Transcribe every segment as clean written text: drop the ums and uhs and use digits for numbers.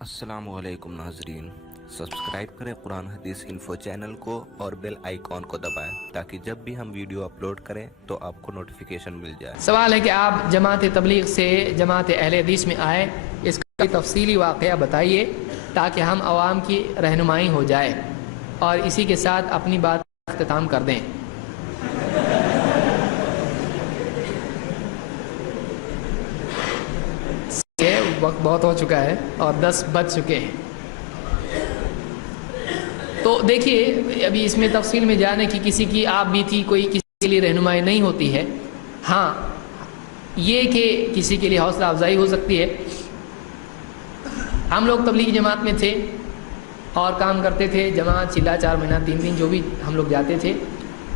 السلام علیکم ناظرین، سبسکرائب کریں قرآن حدیث انفو چینل کو اور بیل آئیکن کو دبائیں تاکہ جب بھی ہم ویڈیو اپلوڈ کریں تو آپ کو نوٹیفیکیشن مل جائے۔ سوال ہے کہ آپ جماعت تبلیغ سے جماعت اہل حدیث میں آئے، اس کا تفصیلی واقعہ بتائیے تاکہ ہم عوام کی رہنمائی ہو جائے اور اسی کے ساتھ اپنی بات کا اختتام کر دیں۔ وقت بہت ہو چکا ہے اور 10 بج چکے ہیں، تو دیکھیے ابھی اس میں تفصیل میں جانے کی کسی کی آپ بھی تھی، کوئی کسی کے لیے رہنمائی نہیں ہوتی ہے۔ ہاں یہ کہ کسی کے لیے حوصلہ افزائی ہو سکتی ہے۔ ہم لوگ تبلیغی جماعت میں تھے اور کام کرتے تھے، جماعت چلا 4 مہینہ 3 دن جو بھی ہم لوگ جاتے تھے،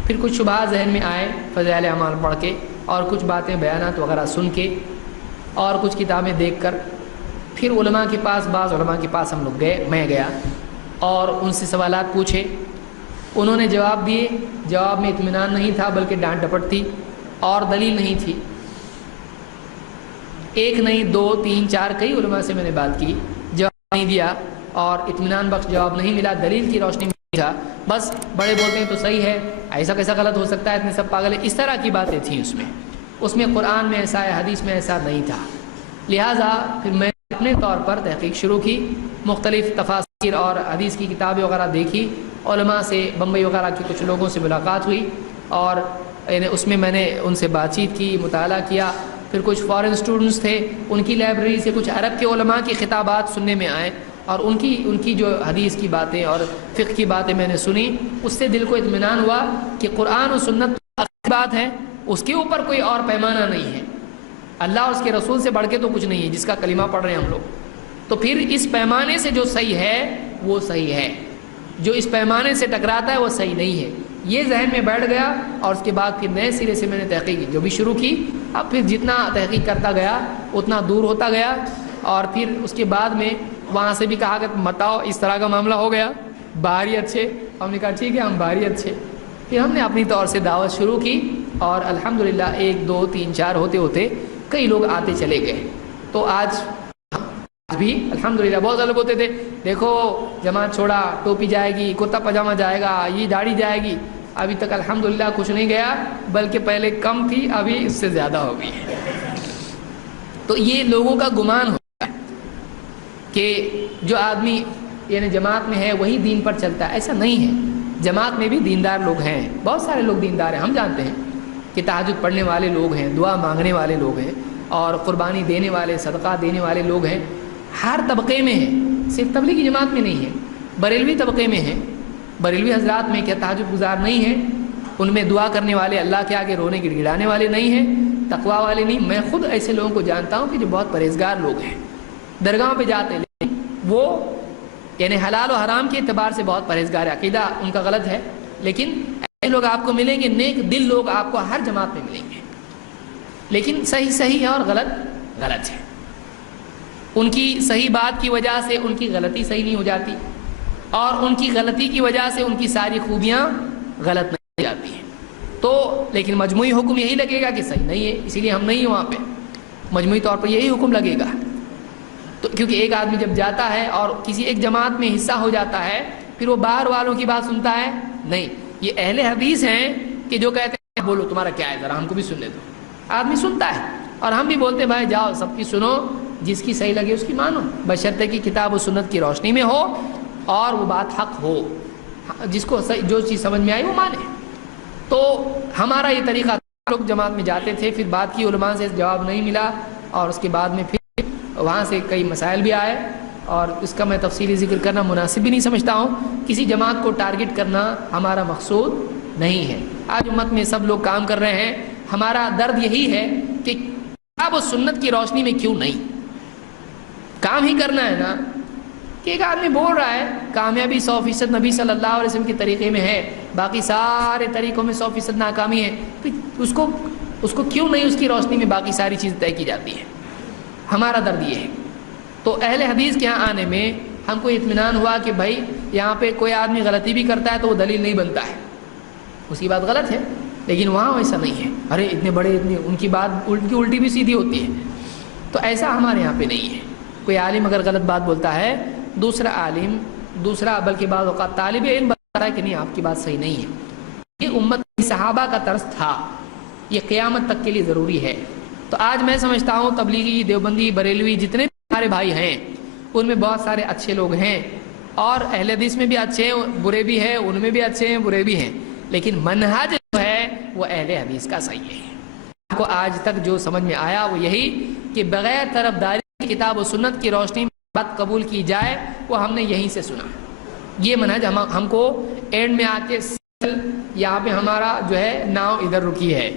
پھر کچھ شبہات ذہن میں آئے فضائل اعمال پڑھ کے اور کچھ باتیں بیانات وغیرہ سن کے اور کچھ کتابیں دیکھ کر، پھر علماء کے پاس بعض علماء کے پاس ہم لوگ گئے، میں گیا اور ان سے سوالات پوچھے، انہوں نے جواب دیے، جواب میں اطمینان نہیں تھا بلکہ ڈانٹ ڈپٹ تھی اور دلیل نہیں تھی۔ ایک نہیں 2 3 4 کئی علماء سے میں نے بات کی، جواب نہیں دیا اور اطمینان بخش جواب نہیں ملا، دلیل کی روشنی میں نہیں تھا، بس بڑے بولتے ہیں تو صحیح ہے، ایسا کیسا غلط ہو سکتا ہے، اتنے سب پاگل ہیں، اس طرح کی باتیں تھیں اس میں قرآن میں ایسا ہے، حدیث میں ایسا نہیں تھا۔ لہٰذا پھر میں اپنے طور پر تحقیق شروع کی، مختلف تفاسیر اور حدیث کی کتابیں وغیرہ دیکھی، علماء سے بمبئی وغیرہ کے کچھ لوگوں سے ملاقات ہوئی اور اس میں نے ان سے بات چیت کی، مطالعہ کیا، پھر کچھ فارن اسٹوڈنٹس تھے، ان کی لائبریری سے کچھ عرب کے علماء کی خطابات سننے میں آئے اور ان کی جو حدیث کی باتیں اور فقہ کی باتیں میں نے سنی، اس سے دل کو اطمینان ہوا کہ قرآن و سنت کی بات ہے، اس کے اوپر کوئی اور پیمانہ نہیں ہے، اللہ اور اس کے رسول سے بڑھ کے تو کچھ نہیں ہے جس کا کلمہ پڑھ رہے ہیں ہم لوگ، تو پھر اس پیمانے سے جو صحیح ہے وہ صحیح ہے، جو اس پیمانے سے ٹکراتا ہے وہ صحیح نہیں ہے، یہ ذہن میں بیٹھ گیا اور اس کے بعد پھر نئے سرے سے میں نے تحقیق جو بھی شروع کی، اب پھر جتنا تحقیق کرتا گیا اتنا دور ہوتا گیا، اور پھر اس کے بعد میں وہاں سے بھی کہا کہ بتاؤ اس طرح کا معاملہ ہو گیا، باہری اچھے، ہم نے کہا ٹھیک ہے ہم باہری اچھے، پھر ہم نے اپنی طور سے دعوت شروع کی اور الحمدللہ 1 2 3 4 ہوتے ہوتے کئی لوگ آتے چلے گئے، تو آج بھی الحمدللہ بہت سارے لوگ ہوتے تھے، دیکھو جماعت چھوڑا، ٹوپی جائے گی، کرتا پاجامہ جائے گا، یہ داڑھی جائے گی، ابھی تک الحمدللہ کچھ نہیں گیا، بلکہ پہلے کم تھی ابھی اس سے زیادہ ہو گئی ہے۔ تو یہ لوگوں کا گمان ہوتا ہے کہ جو آدمی یعنی جماعت میں ہے وہی دین پر چلتا ہے، ایسا نہیں ہے، جماعت میں بھی دیندار لوگ ہیں، بہت سارے لوگ دیندار ہیں، ہم جانتے ہیں کہ تہجد پڑھنے والے لوگ ہیں، دعا مانگنے والے لوگ ہیں اور قربانی دینے والے، صدقہ دینے والے لوگ ہیں، ہر طبقے میں ہیں، صرف تبلیغی جماعت میں نہیں ہے، بریلوی طبقے میں ہیں، بریلوی حضرات میں کیا تہجد گزار نہیں ہیں، ان میں دعا کرنے والے، اللہ کے آگے رونے گڑ گڑانے والے نہیں ہیں، تقوی والے نہیں، میں خود ایسے لوگوں کو جانتا ہوں کہ جو بہت پرہیزگار لوگ ہیں، درگاہوں پہ جاتے ہیں لیکن وہ یعنی حلال و حرام کے اعتبار سے بہت پرہیزگار ہے، عقیدہ ان کا غلط ہے، لیکن ایسے لوگ آپ کو ملیں گے، نیک دل لوگ آپ کو ہر جماعت میں ملیں گے، لیکن صحیح ہے اور غلط ہے، ان کی صحیح بات کی وجہ سے ان کی غلطی صحیح نہیں ہو جاتی اور ان کی غلطی کی وجہ سے ان کی ساری خوبیاں غلط نہیں ہو جاتی ہیں، تو لیکن مجموعی حکم یہی لگے گا کہ صحیح نہیں ہے، اسی لیے ہم نہیں ہیں وہاں پہ، مجموعی طور پر یہی حکم لگے گا، تو کیونکہ ایک آدمی جب جاتا ہے اور کسی ایک جماعت میں حصہ ہو جاتا ہے پھر وہ باہر والوں کی بات سنتا ہے نہیں، یہ اہل حدیث ہیں کہ جو کہتے ہیں بولو تمہارا کیا ہے ذرا ہم کو بھی سننے دو، آدمی سنتا ہے اور ہم بھی بولتے ہیں بھائی جاؤ سب کی سنو، جس کی صحیح لگے اس کی مانو، بشرطے کی کتاب و سنت کی روشنی میں ہو اور وہ بات حق ہو، جس کو جو چیز سمجھ میں آئی وہ مانے، تو ہمارا یہ طریقہ، لوگ جماعت میں جاتے تھے، پھر بات کی علماء سے جواب نہیں ملا اور اس کے بعد میں پھر وہاں سے کئی مسائل بھی آئے اور اس کا میں تفصیلی ذکر کرنا مناسب بھی نہیں سمجھتا ہوں، کسی جماعت کو ٹارگٹ کرنا ہمارا مقصود نہیں ہے، آج امت میں سب لوگ کام کر رہے ہیں، ہمارا درد یہی ہے کہ کتاب و سنت کی روشنی میں کیوں نہیں، کام ہی کرنا ہے نا، کہ ایک آدمی بول رہا ہے کامیابی 100% نبی صلی اللہ علیہ وسلم کے طریقے میں ہے، باقی سارے طریقوں میں 100% ناکامی ہے، اس کو کیوں نہیں اس کی روشنی میں باقی ساری چیزیں طے کی جاتی ہے، ہمارا درد یہ ہے، تو اہل حدیث کے یہاں آنے میں ہم کو اطمینان ہوا کہ بھائی یہاں پہ کوئی آدمی غلطی بھی کرتا ہے تو وہ دلیل نہیں بنتا ہے، اس کی بات غلط ہے، لیکن وہاں ویسا نہیں ہے، ارے اتنے بڑے ان کی بات الٹی بھی سیدھی ہوتی ہے، تو ایسا ہمارے یہاں پہ نہیں ہے، کوئی عالم اگر غلط بات بولتا ہے، دوسرا عالم، دوسرا بلکہ بعض اوقات طالب علم بتا رہا ہے کہ نہیں آپ کی بات صحیح نہیں ہے۔ یہ امت صحابہ کا طرز تھا، یہ قیامت تک کے لیے ضروری ہے۔ تو آج میں سمجھتا ہوں تبلیغی، دیوبندی، بریلوی جتنے بھی ہمارے بھائی ہیں ان میں بہت سارے اچھے لوگ ہیں، اور اہل حدیث میں بھی اچھے ہیں، برے بھی ہیں، ان میں بھی اچھے ہیں، برے بھی ہیں، لیکن منہج جو ہے وہ اہل حدیث کا صحیح ہے۔ آپ کو آج تک جو سمجھ میں آیا وہ یہی کہ بغیر طرفداری کی کتاب و سنت کی روشنی میں بات قبول کی جائے، وہ ہم نے یہیں سے سنا۔ یہ منہج ہم کو اینڈ میں آ کے یہاں پہ ہمارا جو ہے ناؤ ادھر رکی ہے،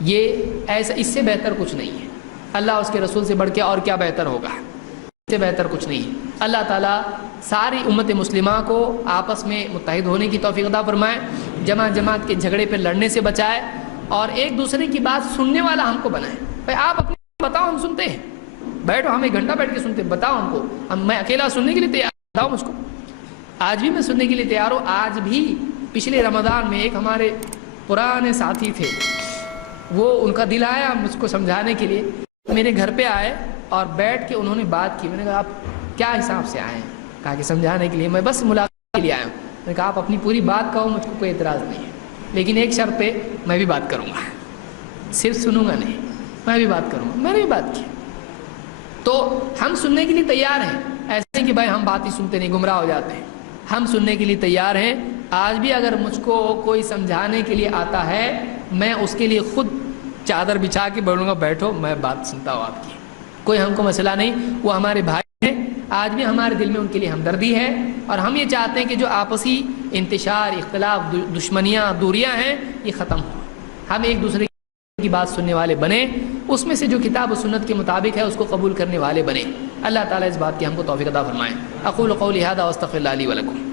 یہ ایسا، اس سے بہتر کچھ نہیں ہے۔ اللہ اس کے رسول سے بڑھ کے اور کیا بہتر ہوگا، اس سے بہتر کچھ نہیں ہے۔ اللہ تعالیٰ ساری امت مسلمہ کو آپس میں متحد ہونے کی توفیق عطا فرمائے، جماعت کے جھگڑے پہ لڑنے سے بچائے، اور ایک دوسرے کی بات سننے والا ہم کو بنائے۔ بھائی آپ اپنی بتاؤ، ہم سنتے ہیں، بیٹھو، ہم ایک گھنٹہ بیٹھ کے سنتے ہیں، بتاؤ ہم کو، میں اکیلا سننے کے لیے تیار، بتاؤ مجھ کو، آج بھی میں سننے کے لیے تیار ہوں۔ آج بھی پچھلے رمضان میں ایک ہمارے پرانے ساتھی تھے، وہ ان کا دل آیا مجھ کو سمجھانے کے لیے، میرے گھر پہ آئے اور بیٹھ کے انہوں نے بات کی۔ میں نے کہا آپ کیا حساب سے آئے ہیں؟ کہا کہ سمجھانے کے لیے، میں بس ملاقات کے لیے آیا ہوں۔ میں نے کہا آپ اپنی پوری بات کہو، مجھ کو کوئی اعتراض نہیں ہے، لیکن ایک شرط پہ میں بھی بات کروں گا، صرف سنوں گا نہیں، میں بھی بات کروں گا۔ میں نے بھی بات کی۔ تو ہم سننے کے لیے تیار ہیں، ایسے نہیں کہ بھائی ہم بات ہی سنتے نہیں گمراہ ہو جاتے ہیں، ہم سننے کے لیے تیار ہیں۔ آج بھی اگر مجھ کو کوئی سمجھانے کے لیے آتا ہے، میں اس کے لیے خود چادر بچھا کے بولوں گا بیٹھو، میں بات سنتا ہوں آپ کی، کوئی ہم کو مسئلہ نہیں۔ وہ ہمارے بھائی ہیں، آج بھی ہمارے دل میں ان کے لیے ہمدردی ہے، اور ہم یہ چاہتے ہیں کہ جو آپسی انتشار، اختلاف، دشمنیاں، دوریاں ہیں، یہ ختم ہو، ہم ایک دوسرے کی بات سننے والے بنیں، اس میں سے جو کتاب و سنت کے مطابق ہے اس کو قبول کرنے والے بنیں۔ اللہ تعالیٰ اس بات کی ہم کو توفیق عطا فرمائے۔ اقول قولی ھذا واستغفر اللہ لی ولکم۔